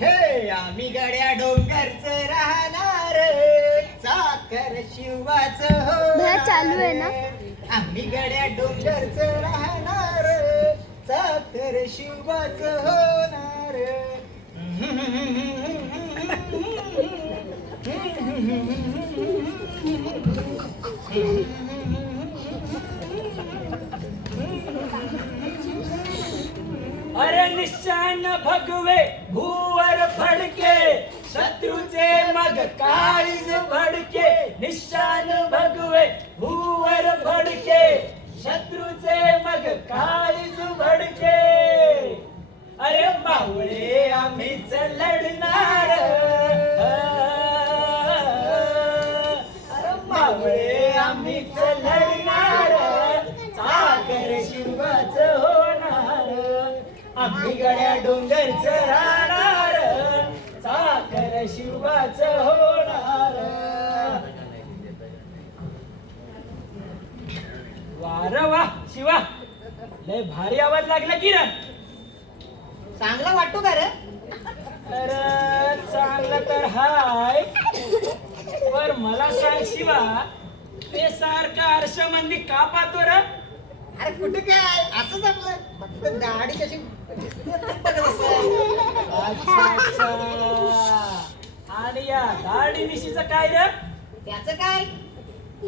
हे आम्ही गड्या डोंगरचं राहणार, चाकर शिवाचं भैया चालू आहे ना? आम्ही गड्या डोंगरचं राहणार, चाकर शिवाचं होणार. अरे निशान भगवे भूवर फडके, शत्रूचे मग काळीज भडके. निशान भगवे भूवर फडके, शत्रूचे मग काळीज भडके. अरे मावळे आम्हीच लढणार, अरे मावळे आम्हीच लढणार, चाकर शिवाच होणार. आम्ही गड्या डोंगरचं राहणार, चाकर शिवाच होणार. वार वा शिवा, लय भारी आवाज लागला की रे. चांगला वाटतो का रे? अरे चांगलं तर हाय, पर मला सांग शिवा, ते सारखं आरशामंदी का पाहतो रे? अरे कुठे काय, असंच आपलं फक्त दाढी कशी बघत असं. अच्छा अच्छा. आणि या दाढी मिशीचं काय रे? त्याचं काय?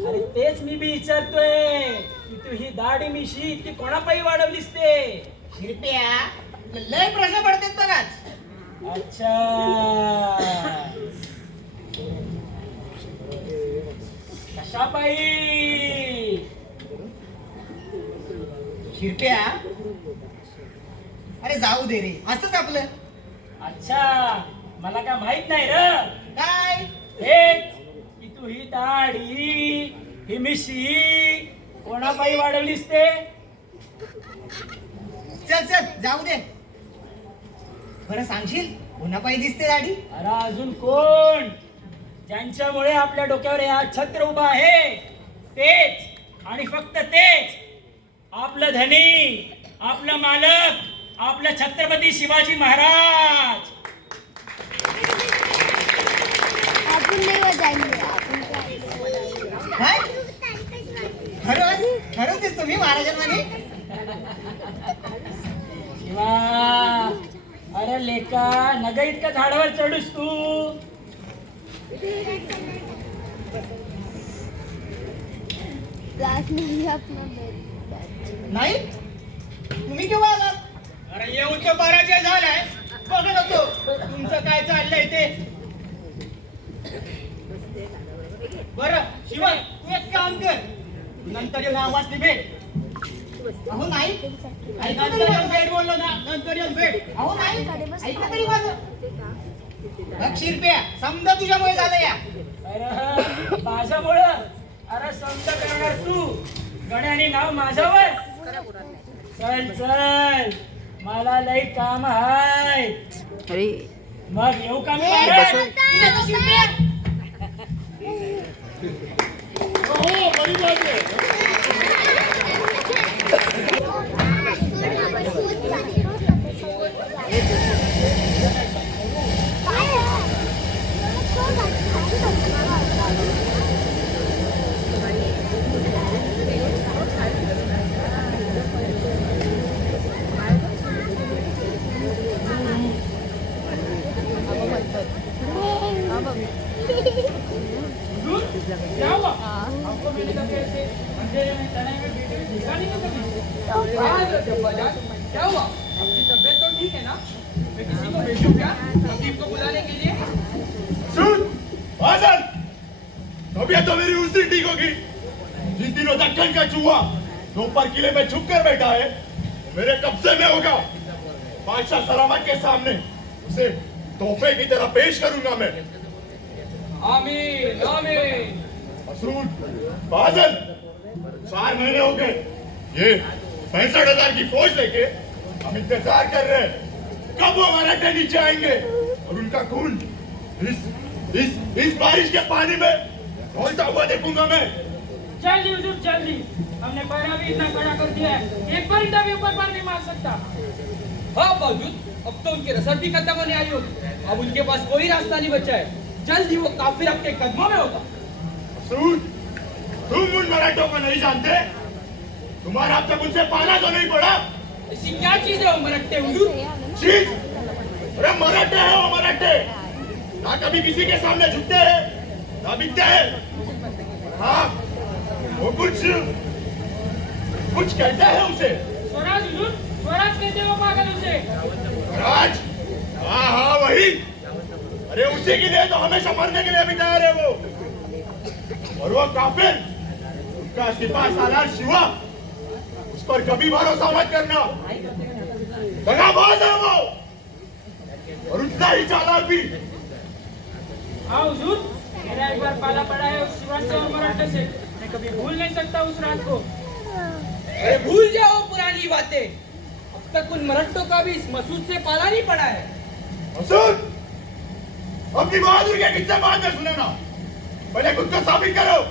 अरे तेच मी बी विचारतोय की तू ही दाढी मिशी ती कोणापायी वाढवलीस ते? शिरप्या, लय प्रश्न पडतात बघाच. अच्छा. कशापायी? शिरप्या, अरे जाऊ दे रे, असंच आपलं. अच्छा, मला काय माहित नाही रे. काय? हेच की तू ही दाढी ही मिशी कोणापायी वाढवलीस ते? चल चल जाऊ दे. बरं सांगशील पुन्हा पायी दिसते दाढी? अरे अजून कोण? ज्यांच्यामुळे आपल्या डोक्यावर हा छत्र उभा आहे तेच आणि फक्त तेच, आपलं धनी, आपलं मालक, आपलं छत्रपती शिवाजी महाराज. आपण नाही वाजायला, आपण काय? खरंच खरंच दिसतो मी महाराजांमध्ये? शिवा, अरे लेका, नग इतकं झाडावर चढूस तू. क्लास में अपना नाही, तुम्ही केव्हा आलात? अरे येऊन तर पराजय झालाय, बघत होतो तुमचं काय चाललंय ते. बरं शिवा, तू एक काम कर, नंतर येऊन आवाज भेट. अहो नाही, नंतर येऊन भेट बोललो ना, नंतर येऊन भेट. अहो नाही, ऐका तरी माझं. बघ शिरप्या, समजा तुझ्यामुळे झालं या. अरे माझ्यामुळं? अरे समजा करणार तू, गण्याने नाव माझ्यावर. चल चल, मला लई काम आहे. अरे मग येऊ का मी महाराज? हो, बरी बात आहे. क्या हुआ? आपको मेरी तबीयत से अंधेरे में तने में वीडियो दिखा नहीं ना कभी? क्या हुआ? आपकी तबीयत तो ठीक है ना? मैं किसी को भेजूं क्या हकीम को बुलाने के लिए? सुन आजाद, तबीयत तो मेरी उस दिन ठीक होगी जिस दिन वो दक्कन का चूहा दोपहर किले में छुप कर बैठा है, वो मेरे कब्जे में होगा. बादशाह सलामत के सामने उसे तोहफे की तरह पेश करूंगा मैं. आमीन आमीन. मसूद, बादल, 4 महीने हो गए ये 65,000 की फौज लेके हम इंतजार कर रहे हैं कब वो हमारे अड्डे नीचे आएंगे और उनका खून इस बारिश के पानी में घोलता हुआ देखूंगा मैं. जल्दी हुजूर जल्दी. हमने पहला भी इतना खड़ा कर दिया है, एक बार इंटरव्यू पर नहीं मार सकता। हाँ बावजूद अब तो उनकी रसद भी खत्म होने आई होगी। अब उनके पास कोई रास्ता नहीं बचा है। जल्द ही वो काफिर आपके कदमों में होगा। मसूद, तुम उन मराठों को नहीं जानते? तुम्हारा अब तक उनसे पाला तो नहीं पड़ा? ऐसी क्या चीज है वो मराठे हुजूर? चीज? अरे मराठे है वो मराठे। ना कभी किसी के सामने झुकते हैं ना बिकते हैं। हाँ, वो कुछ कहते हैं उसे स्वराज हुजूर, स्वराज कहते हो पागल उसे। राज। हाँ हाँ वही। अरे उसी के लिए तो हमेशा मरने के लिए भी तैयार है वो। और वो काफिर, उसका सिपा सालार शिवा, उस पर कभी भरोसा मत करना। दगाबाज है वो और उतना ही चालाक भी। हाँ हुजूर, मेरा एक बार पाला पड़ा है उस शिवाज से और मराठे से। मैं कभी भूल नहीं सकता उस रात को। अरे भूल जाओ पुरानी बातें। अब तक उन मराठों का भी इस मसूद से पाला नहीं पड़ा है। मसूद, अपनी बहादुर के किस्से बाद में सुने ना, पहले खुद को साबित करो।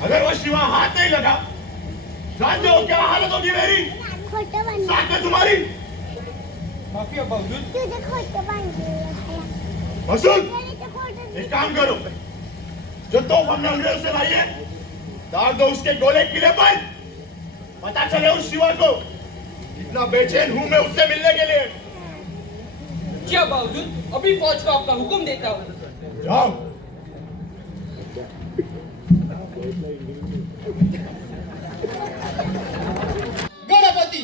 अगर वो शिवा हाथ नहीं लगा, जानते हो क्या हालत होगी मेरी, साथ में तुम्हारी। माफी अब्बा हुजूर। मसूद, एक काम करो, जो तोप हमने अंग्रेज से लाई है, दाग दो उसके गोले किले पर। पता चले उस शिवा को कितना बेचैन हूं मैं उससे मिलने के लिए। जी अब्बा हुजूर, अभी फौज को आपका हुक्म देता हूँ। जाओ। गणपती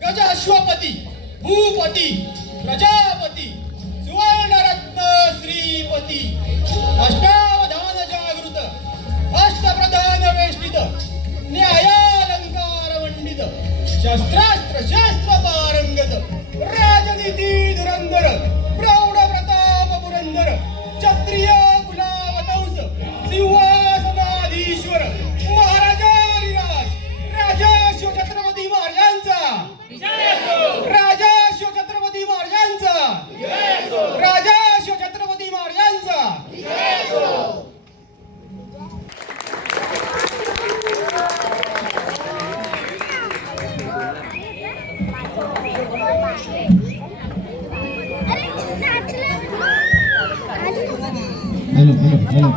गजाश्वपती भूपती प्रजापती सुवर्णरत्न श्रीपती अष्टावधान जागृत अष्टप्रधान वेष्टित न्यायालंकार मंडित शस्त्रास्त्र शस्त्र पारंगत राजनीती धुरंधर प्रौढ प्रताप पुरंदर क्षत्रिय कुलावतंस सिंहासनाधीश्वर महाराजाधिराज राजा शिवछत्रपती महाराजांचा राजा शिवछत्रपती महाराजांचा राजा शिवछत्रपती महाराजांचा। हेलो हेलो हेलो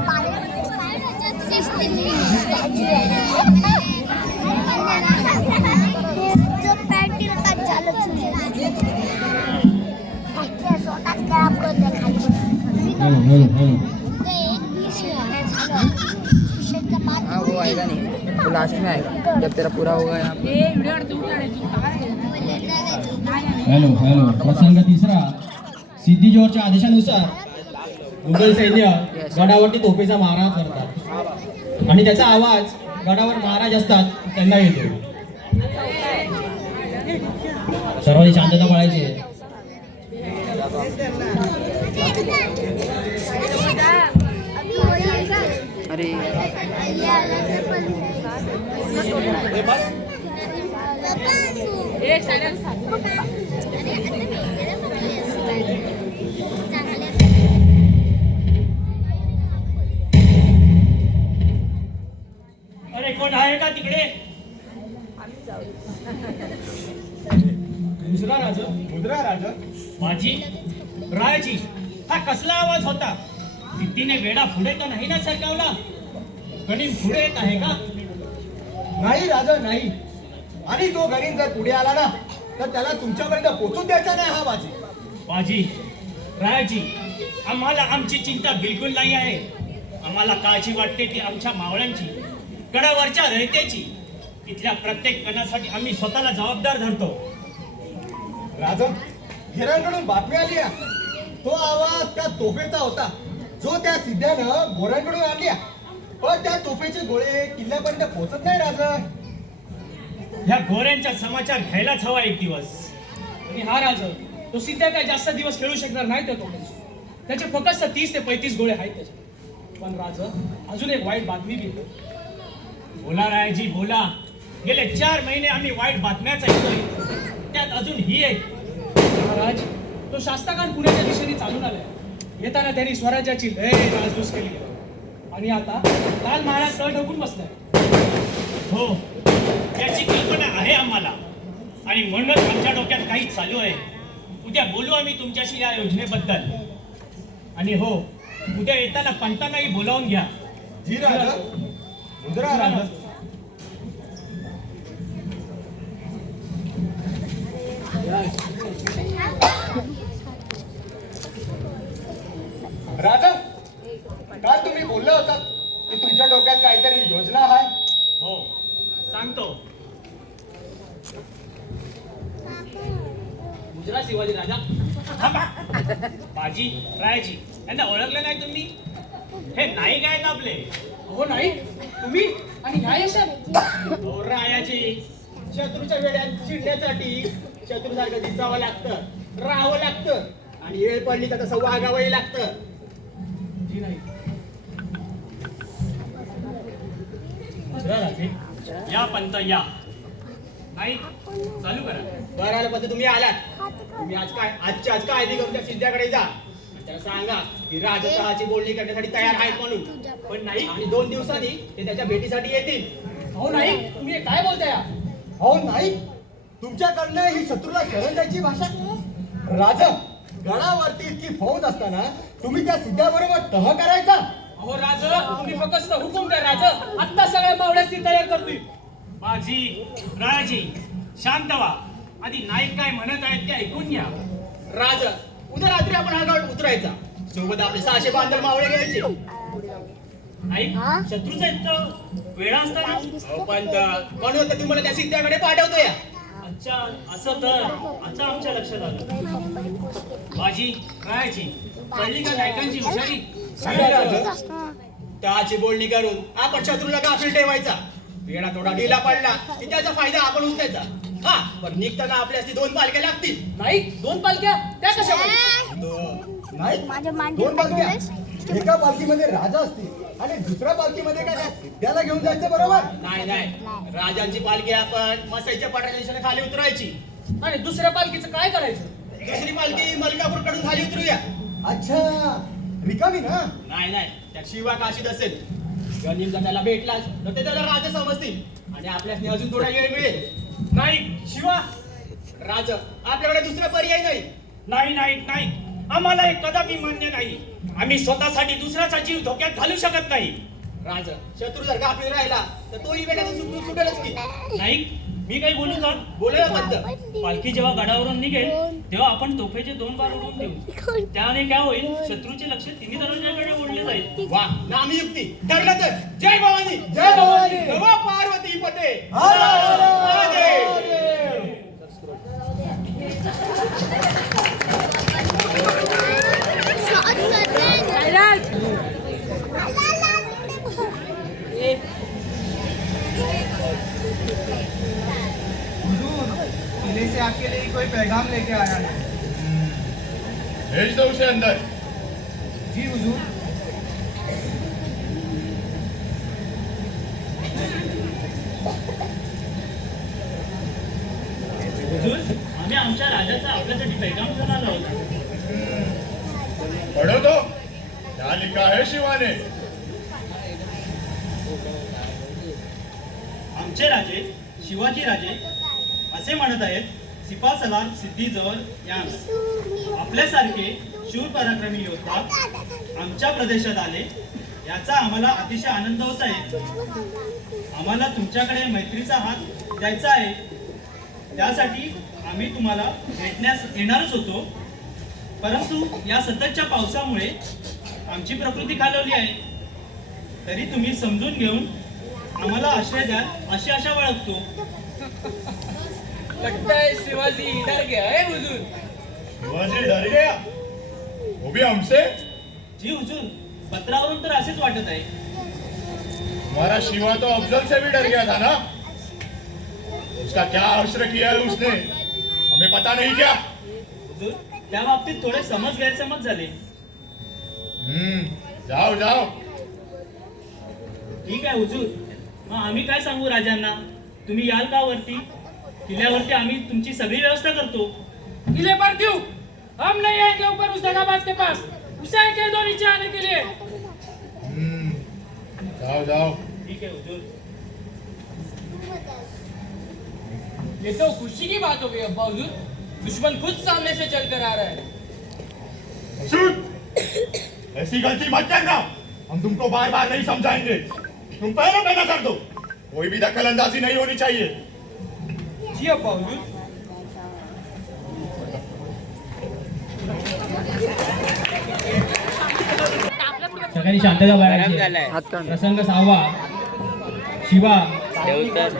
जो पॅन्टी होता झालं स्वतःच काय आपण हेलो हेलो हेलो हाँ वो आएगा नहीं, वो लास्ट में आएगा जब तेरा पूरा होगा यहाँ पे। हेलो हेलो प्रसंग तिसरा सिद्धी जोहरच्या आदेशानुसार मुघल सैन्य गडावरती तोफेचा मारा करतात आणि त्याचा आवाज गडावर महाराज असतात त्यांना येतो. सर्वांनी शांतता पाळायची आहे. अरे अरे कोण आहे का तिकडे? मुद्रा राजा माझी रायाची हा कसला आवाज होता? सिद्धीने वेडा पुढे तर नाही ना सरकावला? गणिम पुढे येत आहे का? नाही राजा नाही. आणि तो गरीब जर पुढे आला ना तर त्याला तुमच्यापर्यंत पोहोचून द्यायचा नाही हा बाजी. बाजी रायाची, आम्हाला आमची चिंता बिलकुल नाही आहे. आम्हाला काळजी वाटते ती आमच्या मावळ्यांची, गडावरच्या रयतेची. इथल्या प्रत्येक कणासाठी आम्ही स्वतःला जबाबदार धरतो. राजा, हिरांकडून बातमी आली आहे. तो आवाज त्या तोफेचा होता जो त्या सिद्ध्यानं गोऱ्यांकडून आणल्या. पण त्या तोफेचे गोळे किल्ल्यापर्यंत पोहोचत नाही राजा. ह्या गोऱ्यांचा समाचार घ्यायलाच हवा एक दिवस. आणि हा राजा तो सिद्ध्या काय जास्त दिवस खेळू शकणार नाही तो त्याचे फक्त 30 ते 35 गोळे आहेत त्याचे. पण राजा अजून एक वाईट बातमी बी आहे. बोला रायाजी बोला. गेले 4 महिने आम्ही वाईट बातम्याच ऐकतोय, त्यात अजून ही एक. महाराज तो शास्त्रकान पुण्याच्या दिशेने चालून आलाय. येताना त्यांनी स्वराज्याची लय नासधूस केली आणि आता लाल महाराज तळ ठोकून बसलाय. हो, याची कल्पना आहे आम्हाला आणि म्हणूनच आमच्या डोक्यात काही चालू आहे. उद्या बोलू आम्ही तुमच्याशी या योजनेबद्दल. आणि हो, उद्या येताना पंतांनाही बोलावून घ्या. जी राजा. मुद्रा राजा. राजा, काल तुम्ही बोलला होता की तुमच्या डोक्यात काहीतरी योजना आहे. हो, सांगतो. गुजरात शिवाजी राजा. थांबा. बाजी रायाजी यांना ओळखलं नाही तुम्ही? हे नाईक आहेत आपले. हो नाही तुम्ही आणि ह्या यशात हो रायाची. शत्रूच्या वेड्यात चिडण्यासाठी शत्रूसारखं दिसावं लागतं, राहावं लागतं आणि येळ पडली तर तसं वागावंही लागतं. जी नाही राजे, या पंत या. नाही, चालू करा. बरं आलं पण तुम्ही आलात. तुम्ही आज काय आधी करून त्या सिद्ध्याकडे जा आणि त्याला सांगा की राजतहाची बोलणी करण्यासाठी तयार आहेत म्हणून. पण नाही आणि 2 दिवसांनी ते त्याच्या भेटीसाठी येतील. हो नाही तुम्ही हे काय बोलताय? हो नाही, तुमच्याकडनं ही शत्रूला शरण द्यायची भाषा. राजा, गडावरती इतकी फौज असताना तुम्ही त्या सिद्ध्याबरोबर तह करायचा. अहो राज, तुम्ही फक्त हुकूम द्या राज. आत्ता सगळ्या मावळ्याची तयार करतोय. बाजी रायाजी, शांत व्हा. आधी नाईक काय म्हणत आहेत ते ऐकून घ्या. राजा, उद्या रात्री आपण हा गड उतरायचा. सोबत आपले 600 बांधल मावळे घ्यायचे. नाईक, हा? शत्रूचा इतकं वेळा असताना. अहो पंत, म्हणून तर तुम्हाला त्या सिद्ध्याकडे पाठवतोय. अच्छा, असं तर अच्छा आमच्या लक्षात आलं. बाजी रायाजी, कळली का नायकांची हुशारी? त्याची बोलणी करून आपण शत्रूला गाफील ठेवायचा. वेळा थोडा ढिला पडला की त्याचा फायदा आपण उचलायचा. हा, पण निघताना आपल्यास 2 पालख्या लागतील. नाही 2 पालख्या त्या कशा नाही, माझ्या मांडीवर 2 पालख्या. टाकलेस? एका पालखीमध्ये राजा असतील आणि दुसऱ्या पालखीमध्ये काय त्याला घेऊन जायचं. बरोबर? नाही नाही, राजांची पालखी आपण मसाईच्या पाटाच्या दिशेने खाली उतरायची. आणि दुसऱ्या पालखीचं काय करायचं? दुसरी पालखी मलकापूर कडून खाली उतरूया. अच्छा, रिकामी ना? नाही नाही, त्या शिवा काशीत असेल. गनिम जर त्याला भेटलाच तर ते त्याला राजा समजतील आणि आपल्यास अजून थोडा वेळ मिळेल. नाईक, शिवा. राजा, आपल्याकडे दुसरा पर्याय नाही. नाही नाईक, नाही. आम्हाला हे कदापि मान्य नाही. आम्ही स्वतःसाठी दुसऱ्याचा जीव धोक्यात घालू शकत नाही. राजा, शत्रू जर गाफील राहिला तर तोही वेळातून सुटेलच की. नाईक, मी काही बोलू का? बोलायला बद्द. पालखी जेव्हा गडावरून निघेल तेव्हा आपण तोफेचे 2 बार उडवून देऊ. त्याने काय होईल, शत्रूचे लक्ष तिन्ही दरवाजाकडे ओढले जाईल. वा, नामयुक्ती. ठरलं तर जय भवानी. जय भवानी. नमो पार्वती पते. हर हर महादेव. किले से आपके लिए कोई पैगाम लेके आया है. भेज दो उसे अंदर. जी हुजूर. हुजूर, आम्ही आमच्या राजाचा आपल्यासाठी पैगाम घेऊन आलो होतो. पढ़ो तो क्या लिखा है शिवा ने. आमचे राजे शिवाजी राजे असे म्हणत आहेत, सिपा सलार सिद्धी जवळ यांस आपल्यासारखे शूर पराक्रमी योद्धा आमच्या प्रदेशात आले याचा आम्हाला अतिशय आनंद होत आहे. आम्हाला तुमच्याकडे मैत्रीचा हात द्यायचा आहे. त्यासाठी आम्ही तुम्हाला भेटण्यास येणारच होतो, परंतु या सततच्या पावसामुळे आमची प्रकृती खालवली आहे. तरी तुम्ही समजून घेऊन आम्हाला आश्रय द्याल अशी आशा बाळगतो. लगता है शिवाजी डर गया है हुजूर. शिवाजी डर गया. वो भी हमसे. जी हुजूर, पत्रावरून तर असेच वाटत आहे. हमारा शिवा तो अफजल से भी डर गया था ना. उसका क्या हश्र किया है उसने, हमें पता नहीं क्या. हुजूर, त्या बाबतीत थोडे समज गैरसमज झाले. जाओ जाओ. ठीक आहे हुजूर, मग आम्ही काय सांगू राजांना? तुम्ही याल का वरती? किल्ल्यावरती आम्ही तुमची सगळी व्यवस्था करतो. किले पर क्यों? हम नहीं आएंगे ऊपर उस दगाबाज के पास. उसे कह दो नीचे आने के लिए. जाओ जाओ. ठीक आहे हुजूर. ये तो खुशी की बात हो गई अब्बा हुजूर। दुश्मन खुद सामने से चल कर आ रहा है। मसूद, ऐसी गलती मत करना। हम तुमको बार बार नहीं समझाएंगे। तुम पहले पैदा कर दो। कोई भी दखल अंदाजी नहीं होनी चाहिए। जी अब्बा हुजूर। सगळ्यांनी शांतता बाळगायची. हात काढ. प्रसंग 6.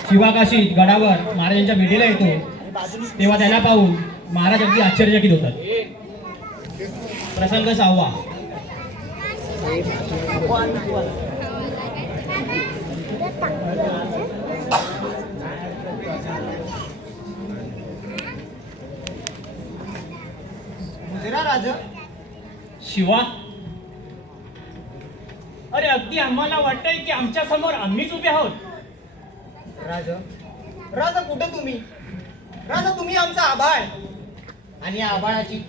शिवा काशीत गडावर महाराजांच्या भेटीला येतो तेव्हा त्याला पाहून महाराज अगदी आश्चर्यचकित होतात. प्रसंग 6. जरा राज शिवा, अरे अगदी आम्हाला वाटतंय की आमच्या समोर आम्हीच उभे आहोत. राज राज कुठं तुम्ही? राज तुम्ही आमचा आभाळ आणि या आभाळाची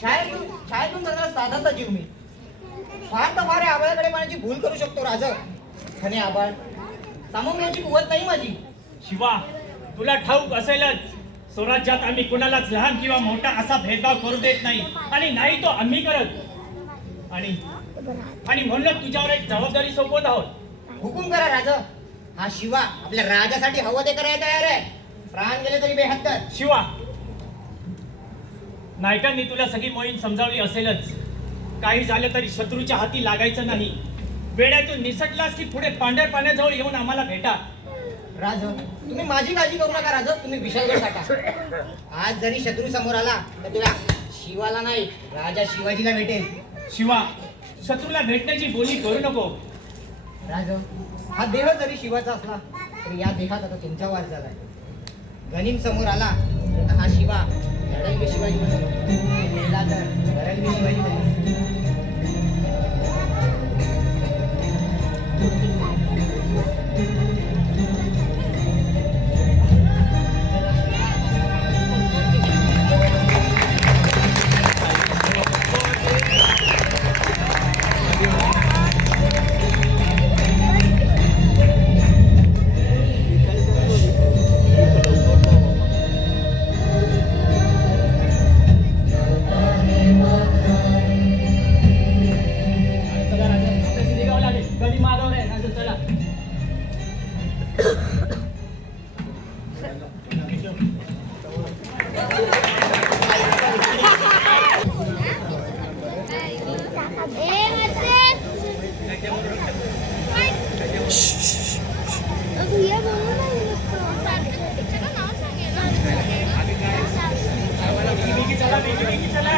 छायेतून जरा साधाचा जीव मी. फार तर फार या आभाळाकडे पाण्याची भूल करू शकतो राज. खने आभाळ सामावण्याची कुवत नाही माझी. शिवा, तुला ठाऊक असेलच स्वराज्यात आम्ही कुणालाच लहान किंवा मोठा असा भेदभाव करू देत नाही आणि नाही तो आम्ही करत. आणि म्हणून तुझ्यावर एक जबाबदारी सोपवत आहोत. हुकूम करा राज. हा शिवा आपल्या राजासाठी हवं ते करायला तयार आहे. प्राण गेले तरी बेहत्तर. शिवा, नायकांनी तुला सगळी मोहीम समजावली असेलच. काही झालं तरी शत्रूच्या हाती लागायचं नाही. वेड्यातून निसटलास की पुढे पांढऱ्या पाण्याजवळ येऊन आम्हाला भेटा. राज तुम्ही माझी काळजी करू नका राज. तुम्ही विशालगड टाका. आज जरी शत्रू समोर आला तर तुला शिवाला नाही राजा शिवाजीला भेटेल. शिवा, शत्रूला भेटण्याची बोली करू नको. राज हा देह जरी शिवाचा असला तरी या देहात आता तुमचा वार झालाय. गनिम समोर आला तर हा शिवा लढल मी शिवाजी बनवतो. मेला तर मरल मी शिवाजी बनवतो. चला राजा, आपल्याला निघावं लागेल. गडी मागावर आहे राजा, चला. चला.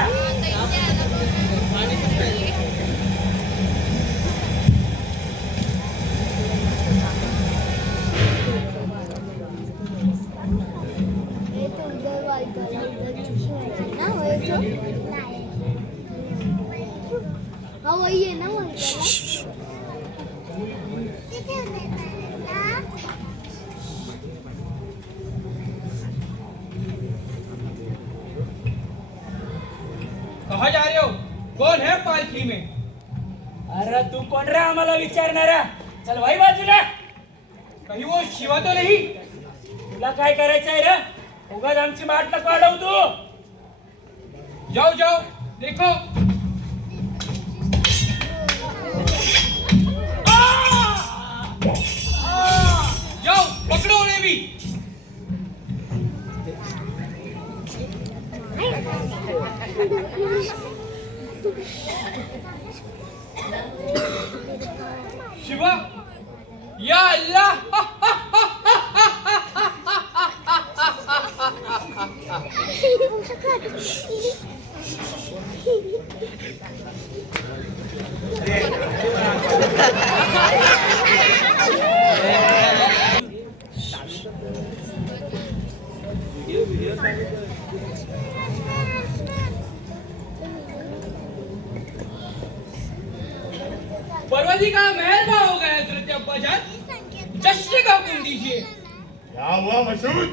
हा वही आहे ना मग कहाँ जा रहे हो? कौन है पालकी में? अरे तू कोण रे आम्हाला विचारणारा? चल भाई बाजूला. कहीं वो शिवा तो नहीं? तुला काय करायचंय रे? उगाच आमची माट नको वाढवू तू. जाओ जाओ देखो. जाओ पकड़ो उन्हें भी. शिवा, या अल्लाह. परवदी का मेहरबान हो गया हजरत अब्बा जान. जश्न का हुक्म दीजिए. क्या हुआ मसूद?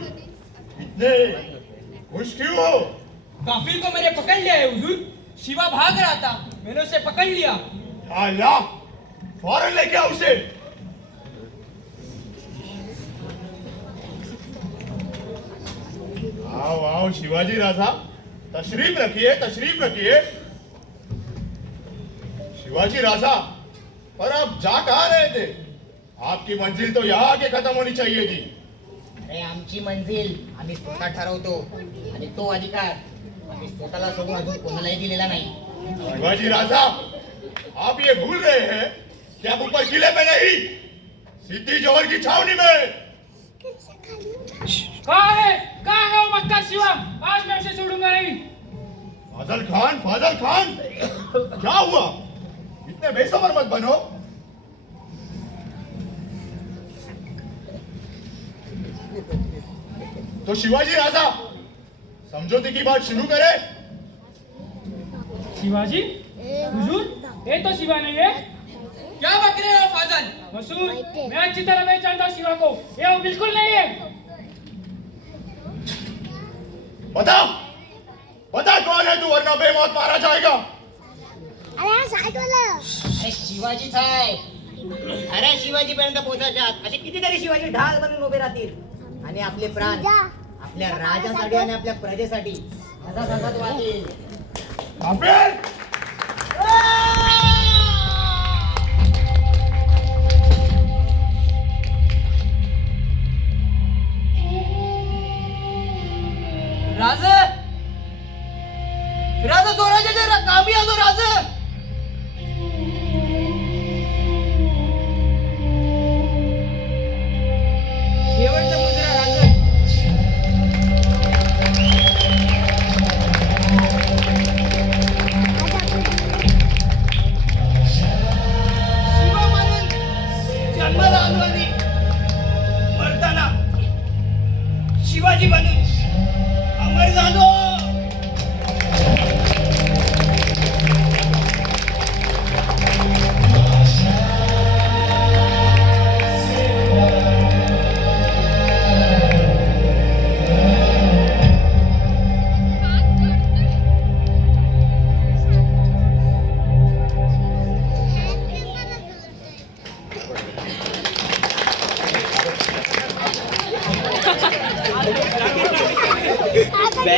इतने खुश क्यों हो? काफिल को मैंने पकड़ लिया है हुजूर. शिवा भाग रहा था, मैंने उसे पकड़ लिया. या अल्लाह, फौरन लेके आओ उसे. वाह वाह शिवाजी राजा, तशरीफ रखिए, तशरीफ रखिए। शिवाजी राजा, पर आप जा कहाँ रहे थे? आपकी मंजिल तो यहाँ आके खत्म होनी चाहिए थी। अरे आमची मंजिल आम्ही स्वतः ठरवतो आणि तो अधिकार आम्ही स्वतःला सोडून अजून कोणालाही दिलेला नाही। शिवाजी राजा, आप ये भूल रहे हैं कि आप ऊपर किले में नहीं, सिद्धी जोहर की छावनी में। काय है वो मक्कार शिवा, आज मैं उसे छोड़ूंगा नहीं। फाजल खान, क्या हुआ? इतने बेसब्र मत बनो। तो शिवाजी राजा, समझौते की बात शुरू करें। शिवाजी हुजूर, ये तो शिवा नहीं है। क्या बक रहे हो फाजल? मसूद, मैं अच्छी तरह नहीं जानता शिवा को, ये वो बिल्कुल नहीं है। बता कौन है तू, वरना बेमौत मारा जाएगा। अरे हा साईड वाला अरे शिवाजीच आहे। अरे शिवाजी पर्यंत पोहोचायच्या आत असे कितीतरी शिवाजी ढाल बनून उभे राहतील आणि आपले प्राण आपल्या राजासाठी आणि आपल्या प्रजेसाठी हसात वाहतील। काफिर! राज स्वराज्याच्या कामी आलो राज।